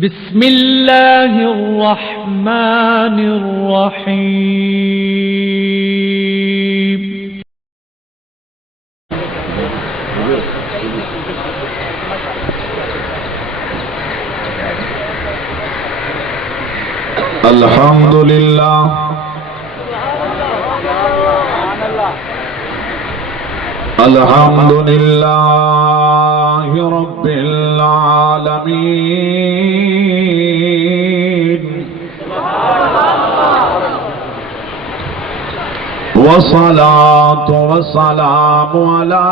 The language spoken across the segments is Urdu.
بسم اللہ الرحمن الرحیم الحمدللہ الحمدللہ رب العالمین والصلاة والسلام على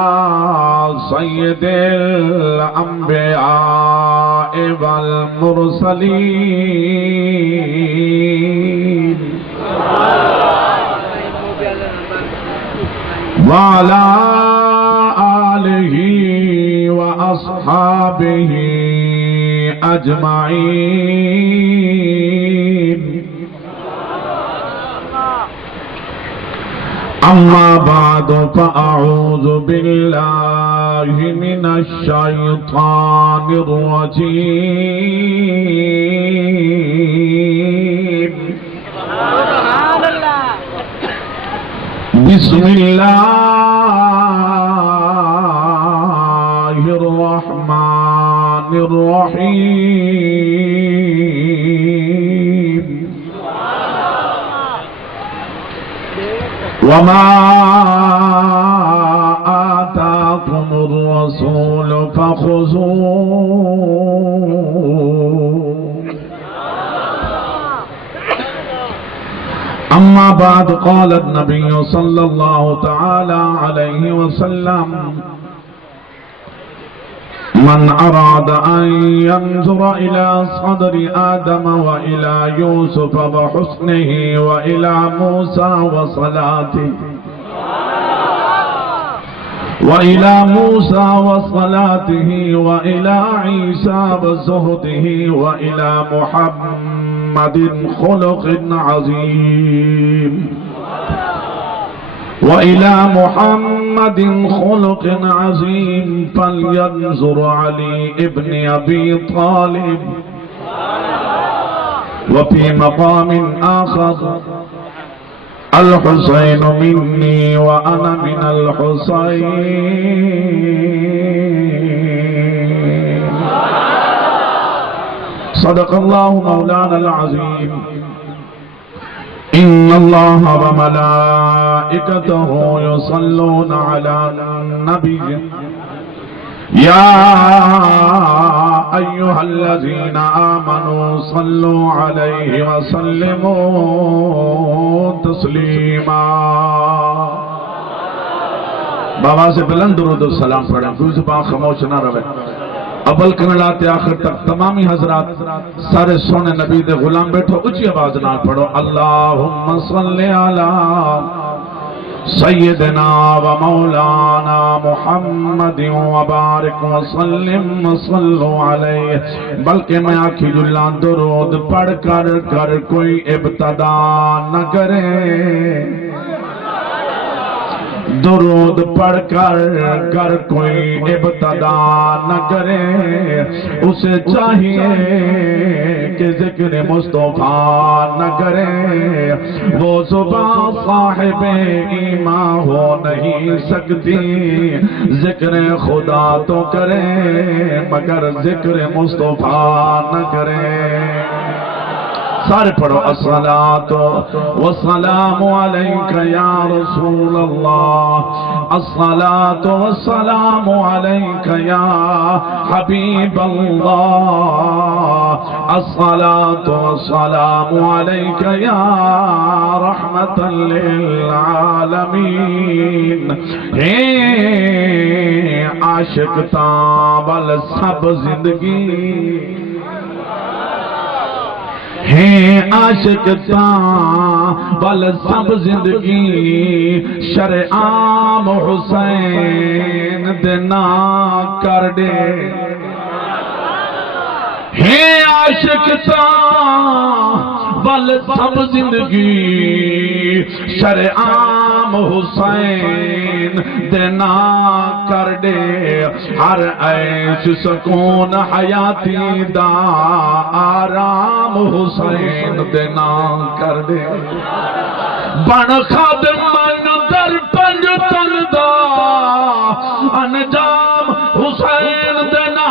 سید الانبیاء والمرسلین وعلى آلہ وأصحابہ أجمعين أما بعد فأعوذ بالله من الشيطان الرجيم بسم الله الرحمن الرحيم وما آتاكم الرسول فخذوه أما بعد قال النبي صلى الله تعالى عليه وسلم من أراد أن ينظر إلى صدر آدم وإلى يوسف وحسنه وإلى موسى وصلاته وإلى موسى وصلاته وإلى عيسى وزهده وإلى محمد خلق عظيم وإلى محمد خلق عظيم فلينظر علي ابن أبي طالب وفي مقام آخر الحسين مني وأنا من الحسين صدق الله مولانا العظيم إن الله وملائكته يصلون على النبي يا أيها الذين آمنوا صلوا عليه وسلموا تسليما بابا سے بلند درود و سلام پڑھیں کوئی زبان خاموش نہ رہے اول کنڑاتے آخر تک تمامی حضرات سارے سونے نبی دے غلام بیٹھو اچھی آواز نال پڑھو اللہم صلی علی سیدنا و مولانا محمد وبارک وسلم وصلو علیہ بلکہ میں آکھی جلان درود پڑھ کر کوئی ابتدا نہ کرے درود پڑھ کر کوئی ابتدا نہ کرے اسے چاہیے کہ ذکر مصطفیٰ نہ کرے وہ زبان صاحب ایمان ہو نہیں سکتی ذکر خدا تو کرے مگر ذکر مصطفیٰ نہ کرے سارے پڑھو الصلاة والسلام علیک یا رسول اللہ الصلاة والسلام علیک یا حبیب اللہ الصلاة والسلام علیک یا رحمت للعالمین ہے عاشق تابل سب زندگی ہیں عاشق تاں بل سب زندگی شرعام حسین دینا کر دے ہیں عاشق تاں ول سب زندگی شرعام حسین دینا کر دے ہر عیش سکون حیاتی دا آرام حسین دینا کر دے بن خادم من در پنج تن دا انجام حسین دینا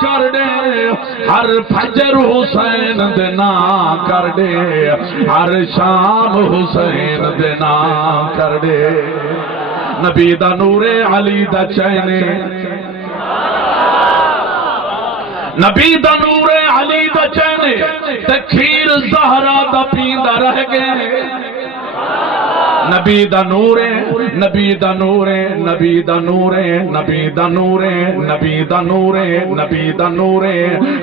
کر دے ہر فجر حسین دینا کر دے ہر شام حسین دینا کر دے نبی دا نور علی دا چینے نبی دا نور علی دا چینے تکھیر زہرا دا پیندہ رہ گئے نبی دا نور نبی دا نور نبی دا نور نبی دا نور نبی دا نور نبی دا نور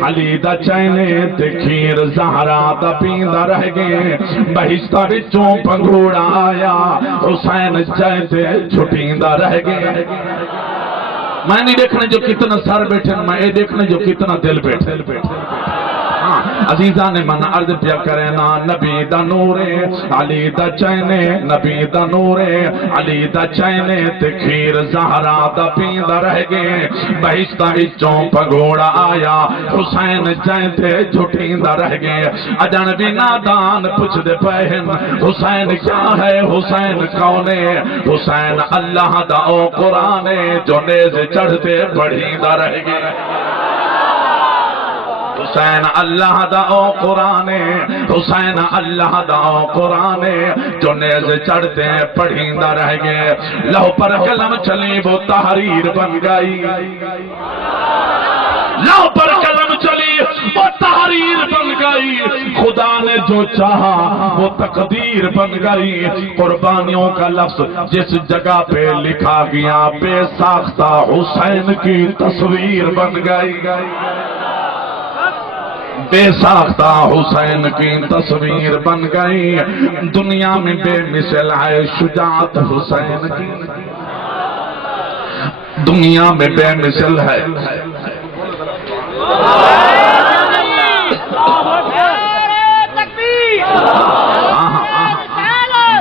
علی دا چینے تکھیر زہرا دا پیندہ رہ گئے بہشتہ بچوں پنگھوڑا آیا حسین چیتے چھٹیندہ رہ گئے میں نہیں دیکھنے جو کتنا سر بیٹھے میں یہ دیکھنے جو کتنا دل بیٹھے عزیزان من عرض پیا کرنا نبی دا نور علی دا چینے نبی دا نور علی دا چینے تکھیر زہرا دا پیندہ رہ گئے بہشتہ بچوں پگھوڑا آیا حسین چیتے جھٹیندہ رہ گئے اجن بھی نادان پوچھ دے پہن حسین کیا ہے حسین کونے حسین اللہ دا او قرآن جو نیز چڑھتے پڑھیندہ رہ گئے حسین اللہ دا او قرآن حسین اللہ دا او قرآن جو نیز چڑھتے ہیں پڑھیندہ رہ گئے لہو پر قلم چلی وہ تحریر بن گئی لہو پر قلم چلی وہ تحریر بن گئی خدا نے جو چاہا وہ تقدیر بن گئی قربانیوں کا لفظ جس جگہ پہ لکھا گیا بے ساختہ حسین کی تصویر بن گئی بے ساختہ حسین کی تصویر بن گئی دنیا میں بے مثل ہے شجاعت حسین کی دنیا میں بے مثل ہے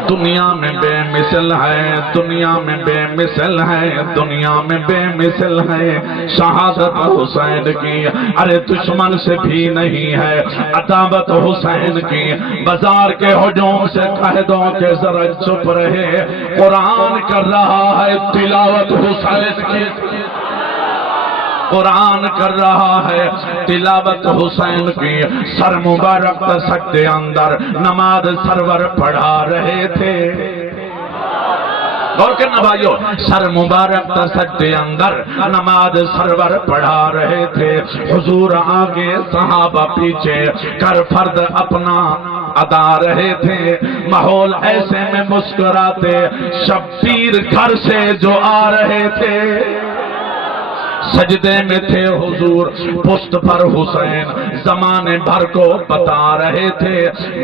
دنیا میں بے مثل ہے دنیا میں بے مثل ہے دنیا میں بے مثل ہے شہادت حسین کی ارے دشمن سے بھی نہیں ہے عداوت حسین کی بازار کے ہجوم سے کہہ دو کہ ذرا چپ رہے قرآن کر رہا ہے تلاوت حسین کی قرآن کر رہا ہے تلاوت حسین کی سر مبارک تسک کے اندر نماز سرور پڑھا رہے تھے غور کرنا بھائیو سر مبارک تسک کے اندر نماز سرور پڑھا رہے تھے حضور آگے صحابہ پیچھے کر فرد اپنا ادا رہے تھے ماحول ایسے میں مسکراتے شبیر گھر سے جو آ رہے تھے سجدے میں تھے حضور پشت پر حسین زمانے بھر کو بتا رہے تھے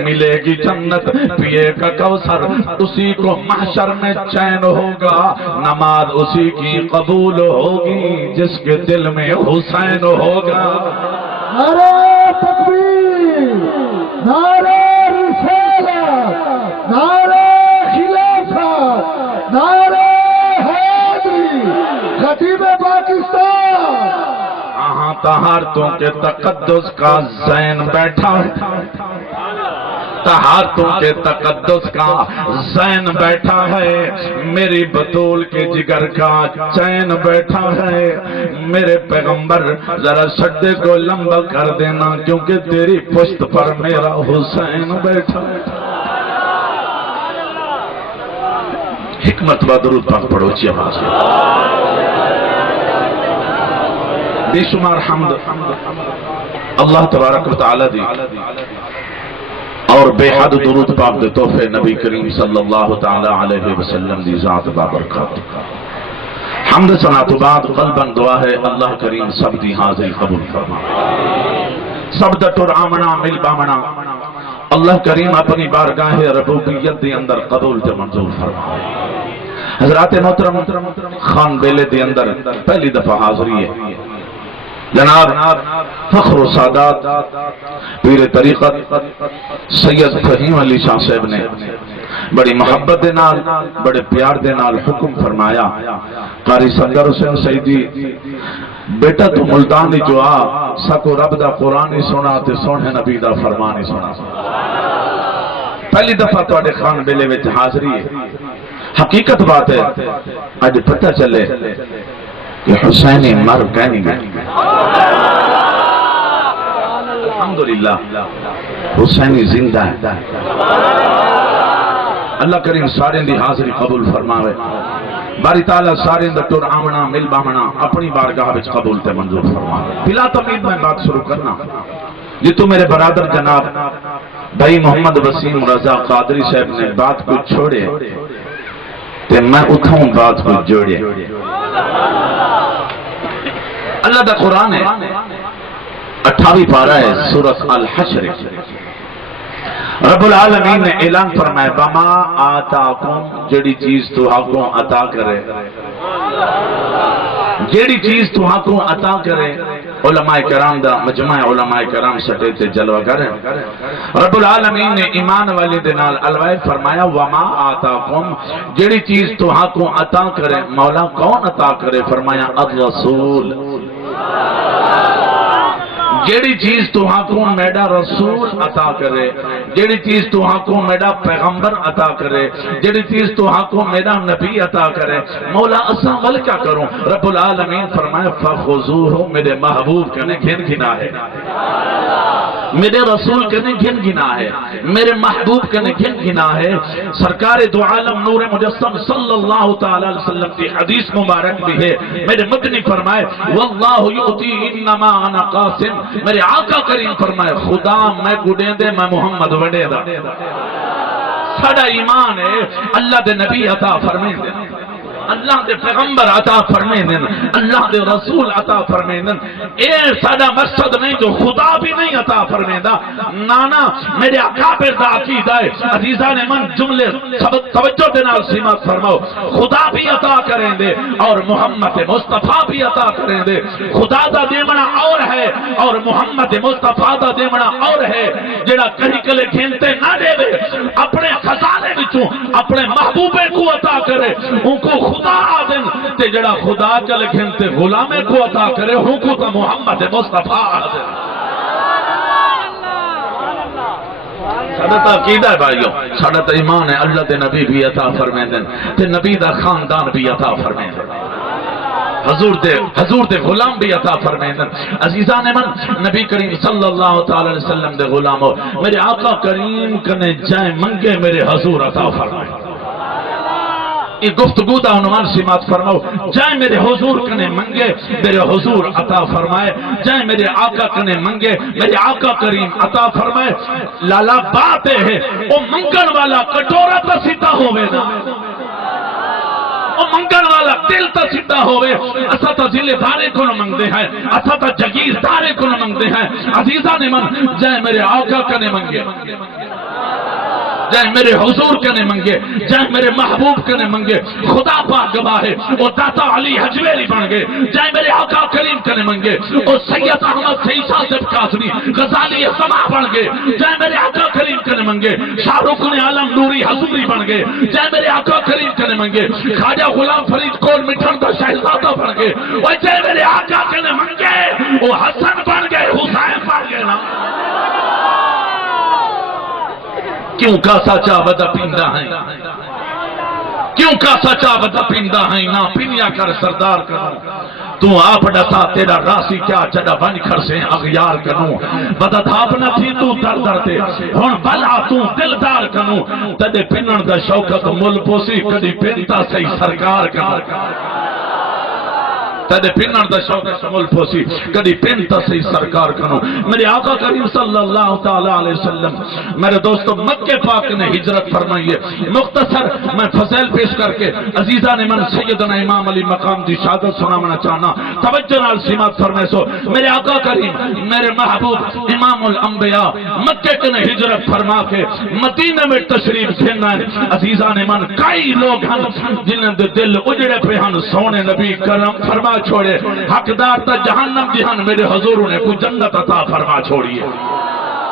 ملے گی جنت پیے کا کوثر اسی کو محشر میں چین ہوگا نماز اسی کی قبول ہوگی جس کے دل میں حسین ہوگا نعرہ تکبیر نعرہ رسالت نعرہ خلافت نعرہ حیدری خطیب پاکستان طہارتوں کے تقدس کا زین بیٹھا طہارتوں کے تقدس کا زین بیٹھا ہے میری بطول کے جگر کا چین بیٹھا ہے میرے پیغمبر ذرا سڈے کو لمبا کر دینا کیونکہ تیری پشت پر میرا حسین بیٹھا ہے حکمت و درود پاک پڑھو چی آواز بے شمار حمد اللہ تبارک و تعالی دی اور بے حد درود پاک دے تحفے نبی کریم صلی اللہ تعالی علیہ وسلم دی ذات بابرکات حمد ثنا تو بعد قلباً دعا ہے اللہ کریم سب دی حاضر قبول فرما سب دا ٹر آمنا مل بامنا اللہ کریم اپنی بارگاہ ربوبیت دی اندر قبول تے منظور فرما حضرات محترم خان بیلے دی اندر پہلی دفعہ حاضری ہے جناب فخر و سادات پیر طریقت سید فہیم علی شاہ صاحب نے بڑی محبت دے نال بڑے پیار دے نال حکم فرمایا، قاری صدر حسین سیدی بیٹا تو ملتانی جو آ سکو رب دا قرآن ہی سنا تے سونے نبی دا فرمان ہی سنا۔ پہلی دفعہ تو اڈے خان بیلے میں حاضری ہے، حقیقت بات ہے اج پتہ چلے کہ حسینی مر کہنی میں الحمدللہ حسینی زندہ ہے۔ اللہ کریم سارے دی حاضری قبول فرماوے، باری تعالیٰ سارے دا ٹور آمنا مل بامنا اپنی بارگاہ وچ قبول تے منظور فرماوے۔ بلا تمید میں بات شروع کرنا، یہ تو میرے برادر جناب بھائی محمد وسیم رضا قادری صاحب نے بات کو چھوڑے تے میں اٹھاؤں بات کو جوڑے۔ اللہ دا قرآن ہے 28 پارہ ہے سورۃ الحشر، رب العالمین نے اعلان فرمایا بما آتاکم، جڑی چیز تو حقوں عطا کرے، جڑی چیز تو حقوں عطا کرے، علماء کرام دا مجمع علماء کرام سٹے تے جلوہ کریں۔ رب العالمین نے ایمان والے دنال الوائے فرمایا وما آتاکم، جڑی چیز تو حقوں عطا کرے، مولا کون عطا کرے؟ فرمایا الرسول، جیڑی چیز تو حقوں میڈا رسول عطا کرے، جیڑی چیز تو حقوں میڈا پیغمبر عطا کرے، جیڑی چیز تو حقوں میڈا نبی عطا کرے، مولا اساں ول کیا کروں؟ رب العالمین فرمائے فخذوہ، میرے محبوب کنے گھن گھنا ہے، میرے رسول کنے گھن گھنا ہے، میرے محبوب کنے گھن گھنا ہے۔ سرکار دو عالم نور مجسم صلی اللہ تعالی علیہ وسلم کی حدیث مبارک بھی ہے، میرے مدنی فرمائے واللہ یؤتی انما انا قاسم، میرے آقا کریم فرمائے خدا میں گڈیں دے میں محمد وڈے دا۔ ساڈا ایمان ہے اللہ دے نبی عطا فرمائیں دے، اللہ دے پیغمبر عطا فرمائیں دے، اللہ دے رسول عطا فرمائیں دے۔ اے ساڈا مقصد نہیں جو خدا بھی نہیں عطا فرمائیں دا، نانا میرے اکابر دا عقیدہ ہے۔ عزیزان من جملے توجہ دے نال سماعت فرماؤ، خدا بھی عطا کریں دے اور محمد مصطفیٰ بھی عطا کریں دے۔ خدا دا دیمنا اور ہے اور محمد مصطفیٰ دا دیمنا اور ہے، جڑا کہیں کلے گھنتے نہ دے دے، اپنے خزانے بچوں اپنے محبوبے کو عطا کرے، ان کو خدا آدن تے جڑا خدا چلے گھنتے غلامے کو عطا کرے، ان کو تا محمد مصطفیٰ آدن۔ ساڈا تا عقیدہ ہے بھائیو، ساڈا تا ایمان ہے اللہ دے نبی بھی عطا فرمائیں دن تے نبی دا خاندان بھی عطا فرمائیں دن، حضور دے غلام بھی عطا فرمائیں دن۔ عزیزان من نبی کریم صلی اللہ تعالی علیہ وسلم دے غلام ہو، میرے آقا کریم کنے جائیں منگے میرے حضور عطا فرمائیں۔ یہ گفتگو دا عنوان سماعت فرماؤ، جائیں میرے حضور کنے منگے میرے حضور عطا فرمائے، جائیں میرے آقا کنے منگے میرے آقا کریم عطا فرمائے۔ لالا بات ہے او منگن والا کٹورا تا سیدھا ہوئے نا، او منگن والا دل تا سیدھا ہوئے۔ اسا تا ذلے دارے کو نہ منگتے ہیں، اسا تا جگیر دارے کو نہ منگتے ہیں۔ عزیزان من جائیں میرے آقا کنے منگے، جائے میرے حضور کنے منگے، جائے میرے محبوب کنے منگے، خدا پاک گواہ ہے وہ داتا علی حجویری بن گئے، جائے میرے آقا کریم کنے منگے، وہ سید احمد سیسا صاحب قاسمی غزالی سما بن گئے، جائے میرے آقا کریم کنے منگے، شاہ رکن عالم نوری حضوری بن گئے، جائے میرے آقا کریم کنے منگے، خواجہ غلام فرید کول مٹھن دا شہزادہ بن گئے، وہ جائے میرے آقا کنے منگے وہ حسن بن گئے، حسین بن گئے نا۔ کیوں کا سچا بدا پیندہ ہیں، کیوں کا سچا بدا پیندہ ہیں، نہ پینیا کر سردار کروں تو آپ ڈسا تیرا راسی کیا چڑا بن کر سے اغیار کنوں، بدا دھاپ نہ تھی تو در در دے ہون بلا تو دلدار کنوں، تدے پینن دا شوکت مل پوسی کدی پینتا سی سرکار کنوں، تدے پینن دا شوکت مل پوسی کدی پینتا سی سرکار کنوں۔ میرے آقا کریم صلی اللہ تعالی علیہ وسلم میرے دوستو مکہ پاک نے ہجرت فرمائی ہے۔ مختصر میں فضائل پیش کر کے عزیزان من سیدنا امام علی مقام دی شہادت سنانا چاہنا، توجہ نال سماعت فرمائے سو۔ میرے آقا کریم میرے محبوب امام الانبیاء مکہ کے نے ہجرت فرما کے مدینہ میں تشریف گھننا ہے۔ عزیزان من کئی لوگ ہیں جنہوں دے دل اجڑے پہ ہن سونے نبی کرم فرما چھوڑے حقدار تا جہنم جہان میرے حضور نے کوئی جنت عطا فرما چھوڑی ہے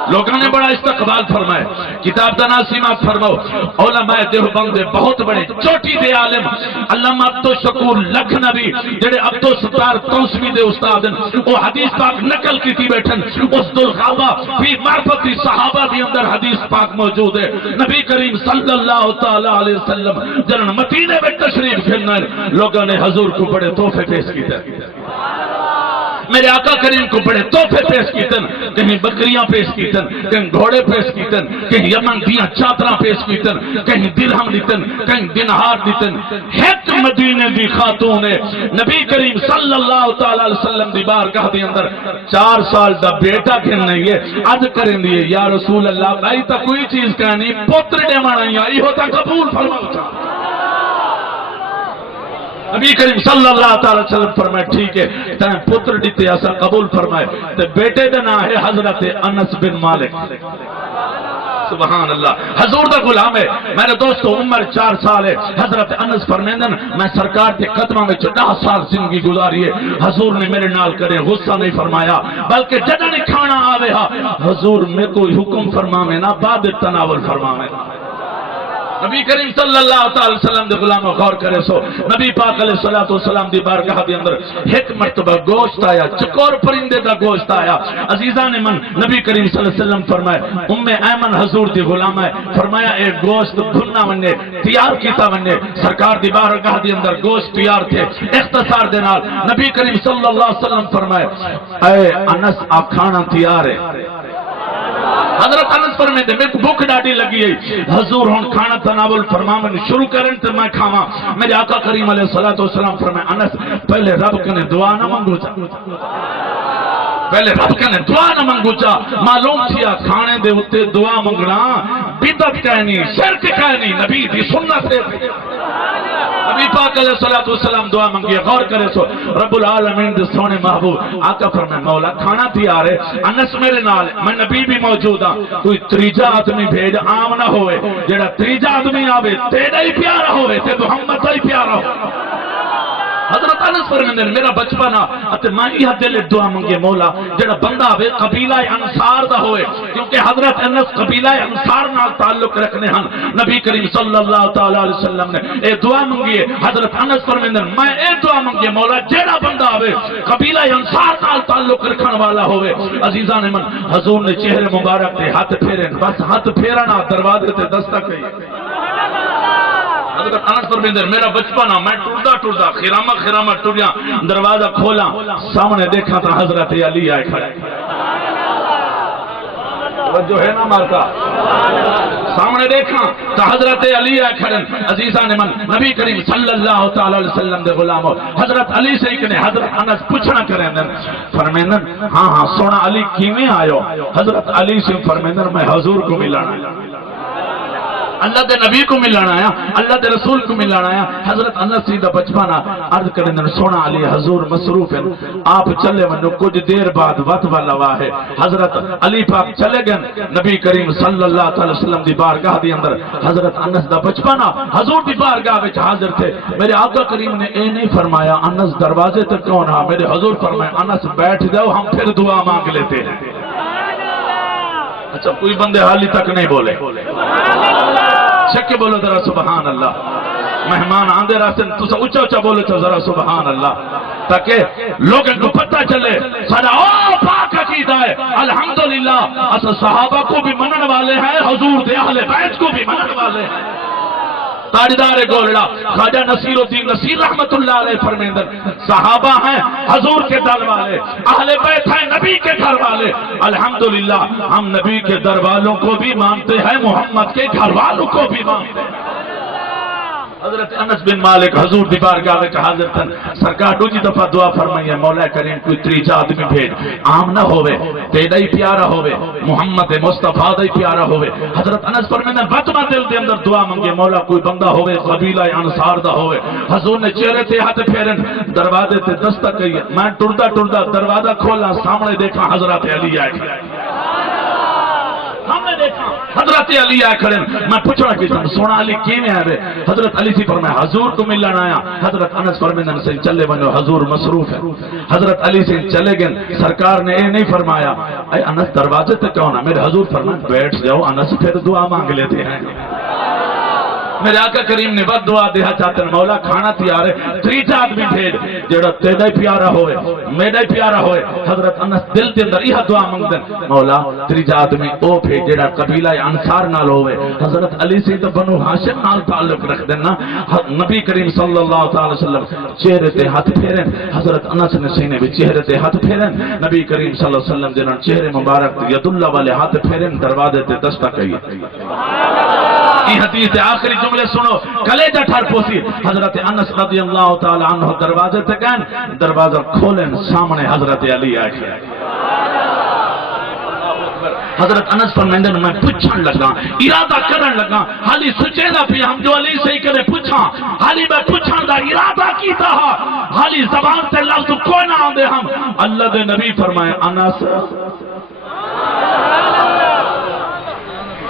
لوگوں نے بڑا استقبال فرمائے کتاب دا ناسیمات فرماؤ علماء دیوبند دے بہت بڑے چوٹی دے عالم علامہ عبدالشکور لکھنوی جڑے عبدالستار توسوی دے استاد وہ حدیث پاک نقل کیتی بیٹھن اس دلغابہ فی معرفت صحابہ دی اندر حدیث پاک موجود ہے نبی کریم صلی اللہ تعالی علیہ وسلم جنہاں مدینے میں تشریف پھرنا لوگوں نے حضور کو بڑے تحفے پیش کیتے میرے آقا کریم کو بڑے تحفے پیش کیتن کہیں بکریاں پیش کیتن کہیں گھوڑے پیش کیتن کہیں یمن دیاں چادراں پیش کیتن کہیں درہم دیتن کہیں دینار دیتن ایک مدینے دی خاتون نے نبی کریم صلی اللہ تعالی علیہ وسلم دی بارگاہ دے اندر 4 سال دا بیٹا کھن نہیں ہے عرض کریں دیئے یا رسول اللہ بھائی تا کوئی چیز کہنی پتر دے مانائی آئی ہوتا قبول فرماتا نبی کریم صلی اللہ تعالی وسلم فرمائے ٹھیک ہے تمہیں پتر دیتے ایسا قبول فرمائے تو بیٹے دنا ہے حضرت انس بن مالک سبحان اللہ حضور دا غلام ہے میرے دوستو عمر 4 سال ہے حضرت انس فرمیندن میں سرکار کے قدمہ میں 10 سال زندگی گزاری ہے حضور نے میرے نال کرے غصہ نہیں فرمایا بلکہ جدہ نے کھانا آوے ہا حضور میں کوئی حکم فرمامے نہ بعد تناول فرمامے نبی کریم صلی اللہ تعالی وسلم دے غلام غور کرے سو نبی پاک علیہ السلام دی بارگاہ دے اندر ایک مرتبہ گوشت آیا چکور پرندے دا گوشت آیا عزیزان من نبی کریم صلی اللہ علیہ وسلم فرمائے ایمن حضور دی غلام ہے فرمایا اے گوشت بھننا مننے تیار کیتا مننے سرکار دی بارگاہ دے اندر گوشت تیار تھے اختصار دے نال نبی کریم صلی اللہ علیہ وسلم فرمائے اے انس آپ کھانا تیار ہے حضرت انس فرمیندے میں کو بھوک ڈاڈی لگی ہے حضور ہون کھانا تناول فرمامن شروع کرن تے میں کھاواں میرے آقا کریم علیہ السلام فرمائے انس پہلے رب کنے دعا نہ منگو جا پہلے رب کنے دعا نہ منگو جا معلوم تھیا کھانے دے اتے دعا منگنا بدعت کہنی شرک کہنی نبی دی سنت ہے نبی پاک علیہ السلام دعا منگی غور کرے سو رب العالمین دے سونے محبوب آقا فرمائے مولا کھانا تیار ہے انس میرے نال میں نبی بھی موجود ہاں کوئی تریجا آدمی بھیج عام نہ ہوئے جڑا تریجا آدمی آوے تیرا ہی پیارا ہوئے تے محمد ہی پیارا ہوئے حضرت انس فرمیندے میرا بچپنا اتے میں یہ دل دعا منگے مولا جڑا بندہ ہوئے قبیلہ انصار دا ہوئے کیونکہ حضرت انس قبیلہ انصار نال تعلق رکھنے ہن نبی کریم صلی اللہ تعالی علیہ وسلم نے اے دعا منگی حضرت انس فرمیندے میں اے دعا منگے مولا جڑا بندہ ہوئے قبیلہ انصار نال تعلق رکھن والا ہوئے عزیزان من حضور نے چہرے مبارک تے ہاتھ پھیرے بس ہاتھ پھیرنا دروازے تے دستک ہے حضرت انس فرمیندے میرا بچپنا میں ٹردا خیرامہ ٹریا دروازہ کھولا سامنے دیکھا تھا حضرت علی آئے کھڑے جو ہے نا مارتا سامنے دیکھا تو حضرت علی آئے کھڑے عزیزان من نبی کریم صلی اللہ تعالی علیہ وسلم دے غلاموں حضرت علی سے کنے حضرت انس پوچھنا کریں فرمیندن ہاں سونا علی کیویں آئیو حضرت علی سے فرمیندن میں حضور کو ملانا اللہ دے نبی کو ملانا آیا اللہ دے رسول کو ملانا آیا حضرت انس سیدھا بچپنا عرض کرنے سونا علی حضور مصروف ہیں آپ چلے ونو کچھ دیر بعد وقت والا ہے حضرت علی پاک چلے گئے نبی کریم صلی اللہ علیہ وسلم دی بارگاہ دی اندر حضرت انس دا بچپنا حضور دی بارگاہ وچ حاضر تھے میرے آقا کریم نے اے نہیں فرمایا انس دروازے تک کون ہاں میرے حضور فرمایا انس بیٹھ جاؤ ہم پھر دعا مانگ لیتے ہیں اچھا کوئی بندے حالی تک نہیں بولے شکے بولو ذرا سبحان اللہ مہمان آندے راستے تو اچھا اچھا بولو تو ذرا سبحان اللہ تاکہ لوگوں کو پتہ چلے سارا پاک عقیدہ ہے الحمدللہ اصل صحابہ کو بھی منن والے ہیں حضور دے اہل بیت کو بھی منن والے ہیں تاجدار گولڑا خواجہ نصیر الدین نصیر رحمت اللہ علیہ فرمیندن صحابہ ہیں حضور کے در والے اہل بیت ہیں نبی کے گھر والے الحمدللہ ہم نبی کے در والوں کو بھی مانتے ہیں محمد کے گھر والوں کو بھی مانتے ہیں حضرت انس بن مالک حضور دی بارگاہ میں حاضر تھن سرکار دوسری دفعہ دعا فرمائی ہے مولا کریم کوئی تریجا آدمی بھیج عام نہ ہوئے تیرا ہی پیارا ہوئے محمد مصطفیٰ دا ہی پیارا ہوئے حضرت انس فرمائے بطمہ دل دے اندر دعا منگے مولا کوئی بندہ ہوئے قبیلہ انصار دا ہوئے حضور نے چہرے تے ہاتھ پھیرن دروازے تے دستک کئی میں ٹردا دروازہ کھولا سامنے دیکھا حضرت علی آئے ہم نے دیکھا حضرت علی آئے کھڑے میں پوچھنا کہ تم سونا علی کیویں آئے حضرت علی سی فرمایا حضور کو ملن آیا حضرت انس فرمیندن سے چلے بنو حضور مصروف ہے حضرت علی سے چلے گئے سرکار نے یہ نہیں فرمایا اے انس دروازے تک کون ہے میرے حضور فرمایا بیٹھ جاؤ انس پھر دعا مانگ لیتے ہیں میرے آقا کریم نے بد دعا دیا چاہتے ہیں مولا کھانا تیار ہے تریجا آدمی بھیج جڑا تیرا ہی پیارا ہوئے میرا ہی پیارا ہوئے حضرت انس دل کے اندر یہ دعا مانگتے ہیں مولا تریجا آدمی او بھیج جڑا قبیلہ انصار نال ہوئے حضرت علی سے تو بنو ہاشم نال تعلق رکھ دینا نبی کریم صلی اللہ تعالی وسلم چہرے تے ہاتھ پھیرن حضرت انس نے سینے بھی چہرے تے ہاتھ پھیرن نبی کریم صلی اللہ علیہ وسلم جنہوں چہرے مبارک ید اللہ والے ہاتھ پھیرن دروازے تے دستک کہیے یہ حدیث آخری جملے سنو کلیجہ ٹھار پوسی حضرت انس رضی اللہ تعالی عنہ دروازے تے گئن دروازہ کھولن سامنے حضرت علی آئے حضرت انس فرمیندن میں پوچھن لگا ارادہ کرن لگا حالی سچے دا پی ہم جو علی سے کرے پوچھا حالی میں پوچھن دا ارادہ کیتا ہا حالی زبان تے لفظ کوئی نہ آندے ہم اللہ دے نبی فرمائے انس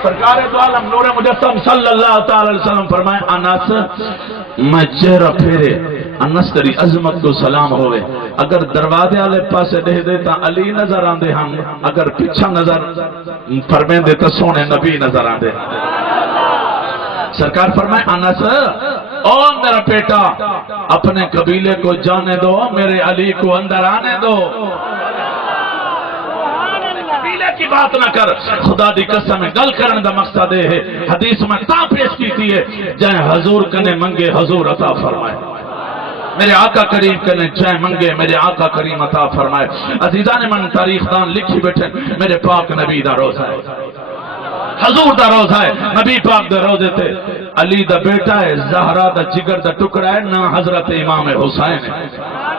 سرکار دو عالم نور مجسم صلی اللہ تعالی وسلم فرمائے انس میں چہرہ پھیرے انس تری عظمت کو سلام ہوئے اگر دروازے والے پاسے دے دیتا علی نظر آندے ہم اگر پیچھا نظر فرمائیں دیتا سونے نبی نظر آندے سرکار فرمائے انس او میرا بیٹا اپنے قبیلے کو جانے دو میرے علی کو اندر آنے دو کی بات نہ کر خدا دی قسم گل کرنے دا مقصد ہے حدیث میں تا پیش کی تھی ہے جائیں حضور کنے منگے حضور عطا فرمائے میرے آقا کریم کنے جائیں منگے میرے آقا کریم عطا فرمائے عزیزان من تاریخ دان لکھی بیٹھے میرے پاک نبی دا روزہ ہے حضور دا روزہ ہے نبی پاک دا روزے تھے علی دا بیٹا ہے زہرا دا جگر دا ٹکڑا ہے نہ حضرت امام حسین ہے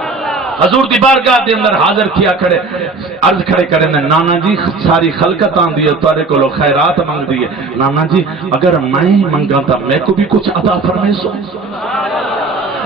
حضور دی بارگاہ دے اندر حاضر کیا کھڑے عرض کھڑے کرے نانا جی ساری خلقت آن دیئے تارے کو لو خیرات مانگ دیئے نانا جی اگر میں منگا تھا میں کو بھی کچھ عطا فرمائے سو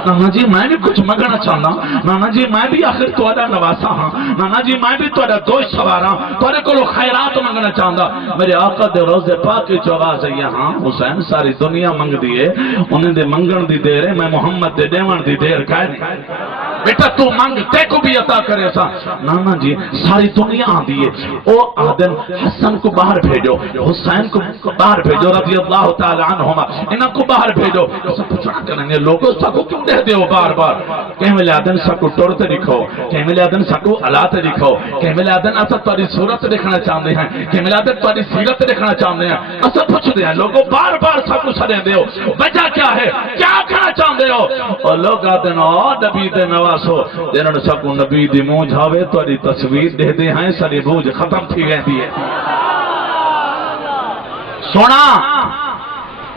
نانا جی میں بھی کچھ مگنا چاہنا نانا جی میں بھی آخر توڑا نواسا ہاں نانا جی میں بھی توڑا دوش سوارا توڑے کو لو خیرات مانگنا چاہنا میرے آقا دے روزے پاک کی چواز ہے ہاں حسین ساری دنیا منگ دیئے انہیں دے منگن دی دیر ہے میں محمد دے دیوان دی دیر کہہ نہیں بیٹا تو مانگ تے کو بھی عطا کرے سا نانا جی ساری دنیا آن دیئے او آدم حسن کو باہر بھیجو حسین کو باہر بھیجو رضی اللہ تعالی عنہما انہاں کو باہر بھیجو سب کچھ کرنے لوگوں سکو کیوں دے دیو بار بار کہ ملے آدم سکو ٹورتے دکھو کہ ملے آدم سکو علاتے دکھو کہ ملے آدم اسا تاری صورت دیکھنا چاہتے ہیں کہ ملے آدم تاری سیرت دیکھنا چاہتے ہیں اسا پوچھ دے ہیں لوگوں بار بار سکو سڑے دیو وجہ کیا ہے کیا کھنا چاہتے ہو اور لوگ آتے ہیں نبی دے نواسو جنہوں نے سکو نبی دی مونج آوے تو اری تصویر دے دے ہیں ساری بوجھ ختم تھی گئے دیئے سونا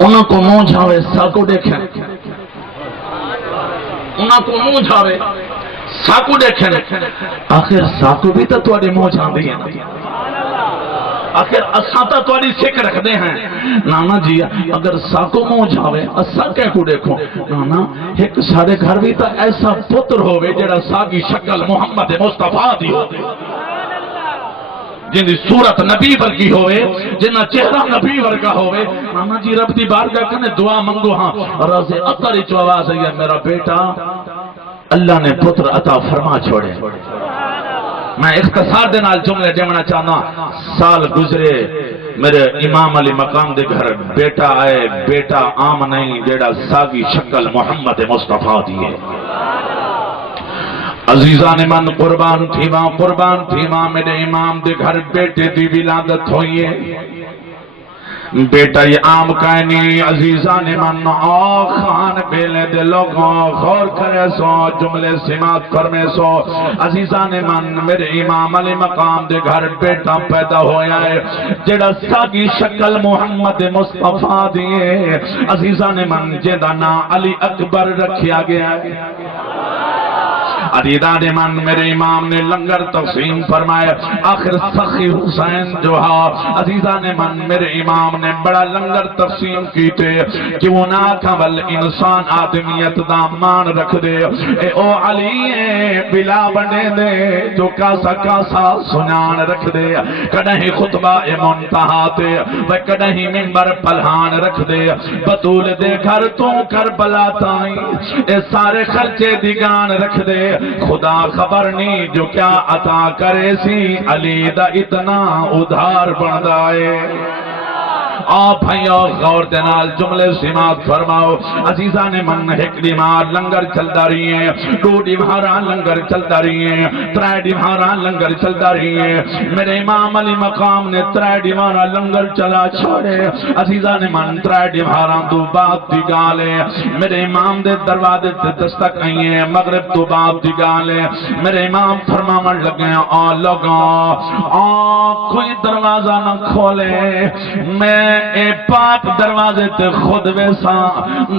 انہوں کو مونج آوے ساکو دیکھیں انہوں کو مونج آوے ساکو دیکھیں آخر ساکو بھی تو اری مونج آن دی ہیں آخر اساتا تو اری سکھ رکھ دے ہیں نانا جی اگر ساکو مونج آوے اسا کہہ کو دیکھو نانا ایک سارے گھر بھی تا ایسا پتر ہوئے جڑا ساگی شکل محمد مصطفیٰ دی ہوئے جن دی صورت نبی ورگی ہوئے جنہ چہرہ نبی ورگا ہوئے نانا جی رب دی بارگاہ کنے دعا منگو ہاں رضی اطری جو آواز ہے میرا بیٹا اللہ نے پتر عطا فرما چھوڑے میں اختصار دے نال جملے دیونا چاہنا سال گزرے میرے امام علی مقام دے گھر بیٹا آئے بیٹا عام نہیں جیڑا ساگی شکل محمد مصطفیٰ دیئے عزیزان من قربان تھی ماں میرے امام دے گھر بیٹے دی ولادت ہوئیے بیٹا یہ عام کہنی عزیزان من خان بیلے دے لوگوں غور کرے سو جملے سماعت فرمے سو عزیزان من میرے امام علی مقام دے گھر بیٹا پیدا ہویا ہے جڑا ساگی شکل محمد مصطفیٰ دیئے عزیزان من جیدہ نا علی اکبر رکھیا گیا ہے عزیزان من میرے امام نے لنگر تقسیم فرمایا آخر سخی حسین جو ہا عزیزان من میرے امام نے بڑا لنگر تقسیم کیتے کہ وہ ناکھول انسان آدمیت دامان رکھ دے اے او علی بلا بنے دے جو کاسا کاسا سنان رکھ دے کدہیں خطبہ منتہا تے و کدہیں منبر پلہان رکھ دے بطول دے گھر تو کربلا تائیں اے سارے خرچے دیگان رکھ دے خدا خبر نہیں جو کیا عطا کرے سی علی دا اتنا ادھار بندائے آپ بھائیو غور دنال جملے سماعت فرماؤ عزیزان من ایک دیمار لنگر چلتا رہی ہیں دو دیماران لنگر چلتا رہی ہیں ترائے دیماران لنگر چلتا رہی ہیں میرے امام علی مقام نے ترائے دیماران لنگر چلا چھوڑے عزیزان من ترائے دیماران دو بات دی گالے میرے امام دے دروازے تے دستک آئی ہیں مغرب دو بات دی گالے میرے امام فرماون لگے کوئی دروازہ نہ کھولے میں اے پاک دروازے تے خود ویسا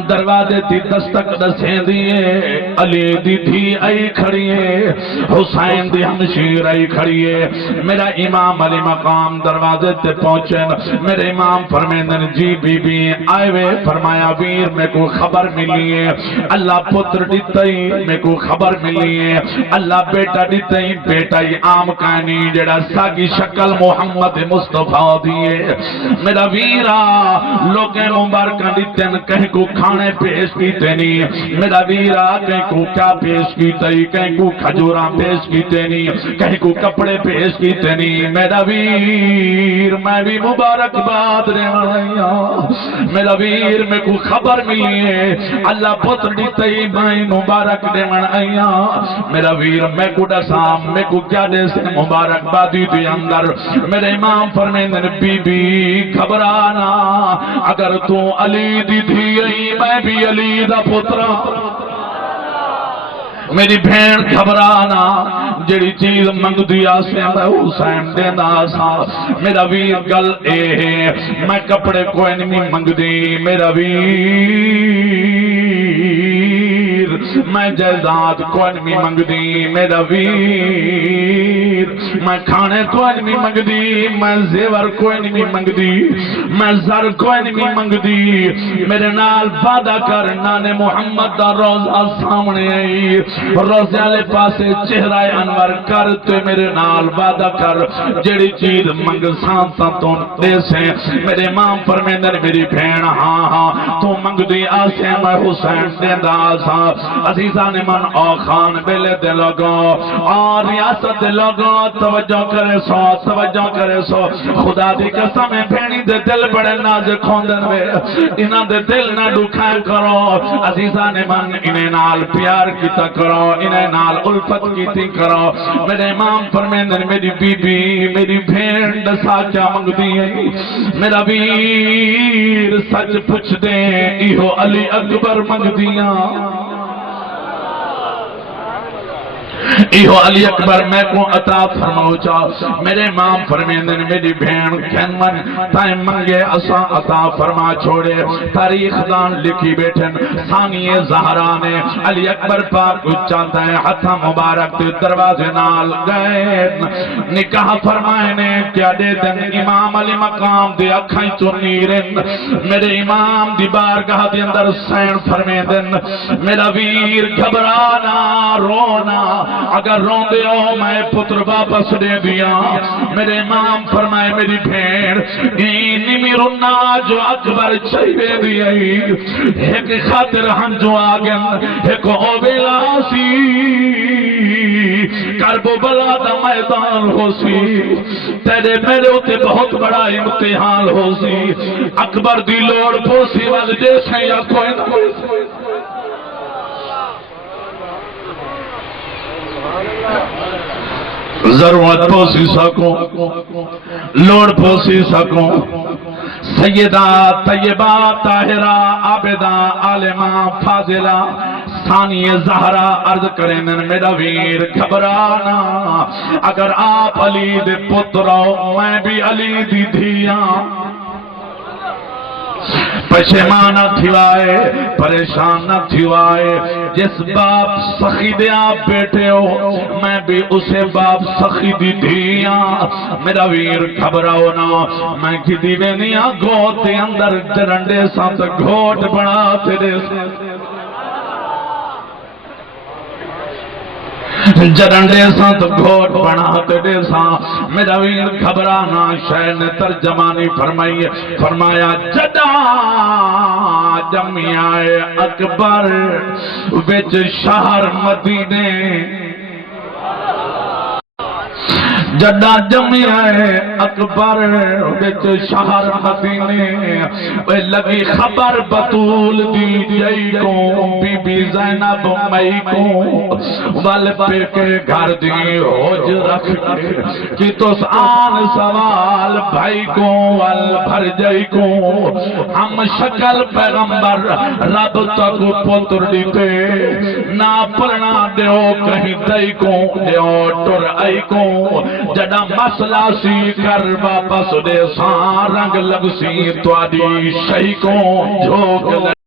دروازے تی دستک دسیں دیئے علی دی تھی آئی کھڑیے حسین دی ہمشیر آئی کھڑیے میرا امام علی مقام دروازے تے پہنچے میرے امام فرمیندن جی بی بی آئے وے فرمایا ویر میں کو خبر ملیے اللہ پتر دیتائی میں کو خبر ملیے اللہ بیٹا دیتائی بیٹا ہی عام کہانی جڑا ساگی شکل محمد مصطفیٰ دیئے میرا ویرا لوگیں مبارکہ دیتن کہیں کو کھانے پیش کیتے نہیں میرا ویرا کہیں کو کیا پیش کیتے کہیں کو کھجوراں پیش کیتے نہیں کہیں کو کپڑے پیش کیتے نہیں میرا ویر میں بھی مبارک بات رہا میرا ویر میں کو خبر ملی ہے اللہ پتر دیتے بھائی مبارک دیون آئیا میرا ویر میں کو ڈسام میں کو کیا دے سے مبارک بادی دی اندر میرے امام فرمیندن بی بی گھبرانا اگر تو علی دی تھی میں بھی علی دا پترا میری بہن گھبرانا جڑی چیز منگ دیا سے میں حسین دینا سا میرا ویر گل اے میں کپڑے کوئی نہیں منگ دی میرا ویر میں جائیداد کوئی نہیں منگ دی میرا ویر میں کھانے کوئی نہیں منگ دی میں زیور کوئی نہیں منگ دی میں زر کوئی نہیں منگ دی میرے نال وعدہ کر نانے محمد دا روزہ سامنے آئی روزے والے پاسے چہرہ انور کر تو میرے نال وعدہ کر جڑی چیز منگ سانتا تو دے سے میرے امام فرمیندر میری بہن ہاں ہاں تو منگ دی آسے میں حسین دیندہ آسا عزیزان من او خان بیلے دے لگو اور ریاست دے لگو توجہ کرے سو خدا دی قسم بھینی دے دل بڑے نازک ہوندن وے انہاں دے دل نہ دکھائیں کرو عزیزان من انہیں نال پیار کیتا کرو انہیں نال الفت کیتی کرو میرے امام فرمیندن میری بی بی میری بھین دسا کیا منگ دی ہے میرا ویر سچ پوچھ دے ایہو علی اکبر منگ دیاں ایہو علی اکبر میں کو عطا فرماؤ چاہ میرے امام فرمیندن میری بہن کھن من تائیں منگے اساں عطا فرما چھوڑے تاریخ دان لکھی بیٹھن ثانی زہرا نے علی اکبر پاک چاہتا ہے ہتھا مبارک تے دروازے نال گئے نکاح فرمائے نے کیا دے دن امام علی مقام دے اکھائیں چنیرن میرے امام دی بارگاہ دی اندر سین فرمیندن میرا ویر گھبرانا رونا اگر رون دے ہو میں پتر واپس دے دیا میرے امام فرمائے میری بھین اینی میرنا جو اکبر چاہیے دیا ایک خاطر ہم جو آگن ایک اوبیلا سی کرب و بلا دا میدان ہو سی تیرے میرے ہوتے بہت بڑا امتحان ہو سی اکبر دی لوڑ پوسی والے جیسے یا کوئی نہ کوئی ضرورت پوسی سکوں لوڑ پوسی سکوں سیدہ طیبہ طاہرہ عابدہ عالمہ فاضلہ ثانی زہرا عرض کریں میرا ویر گھبرانا اگر آپ علی دے پترو میں بھی علی دی دھیاں پشیمانہ تھیوائے پریشان نہ تھیوائے جس باپ سخی دیا بیٹھے ہو میں بھی اسے باپ سخی دی دھیاں میرا ویر گھبراؤ نا میں کدی میں نیا گوت دے اندر جرنڈے ساتھ گھوٹ بنا تیرے جرنڈے ساتھ گھوٹ بنا تیرے ساتھ میرا ویر گھبرانا شہ نے ترجمانی فرمایا جدا جمعہ اکبر وچ شہر مدینے جدا جمعہ اکبر وچ شہر مدینے لگی خبر بطول دی جئی کو بی بی زینب مئی کو ول پہ کے گھر دی ہوج رکھ کی تو آن سوال بھائی کو ول بھر جئی کو ہم شکل پیغمبر رب تک پتر دیتے نہ پڑنا دیو کہیں دئی کو دیو ٹر آئی کو جڑا مسئلہ سی کر واپس دے سان رنگ لگ سی تواری شہی کو جھوک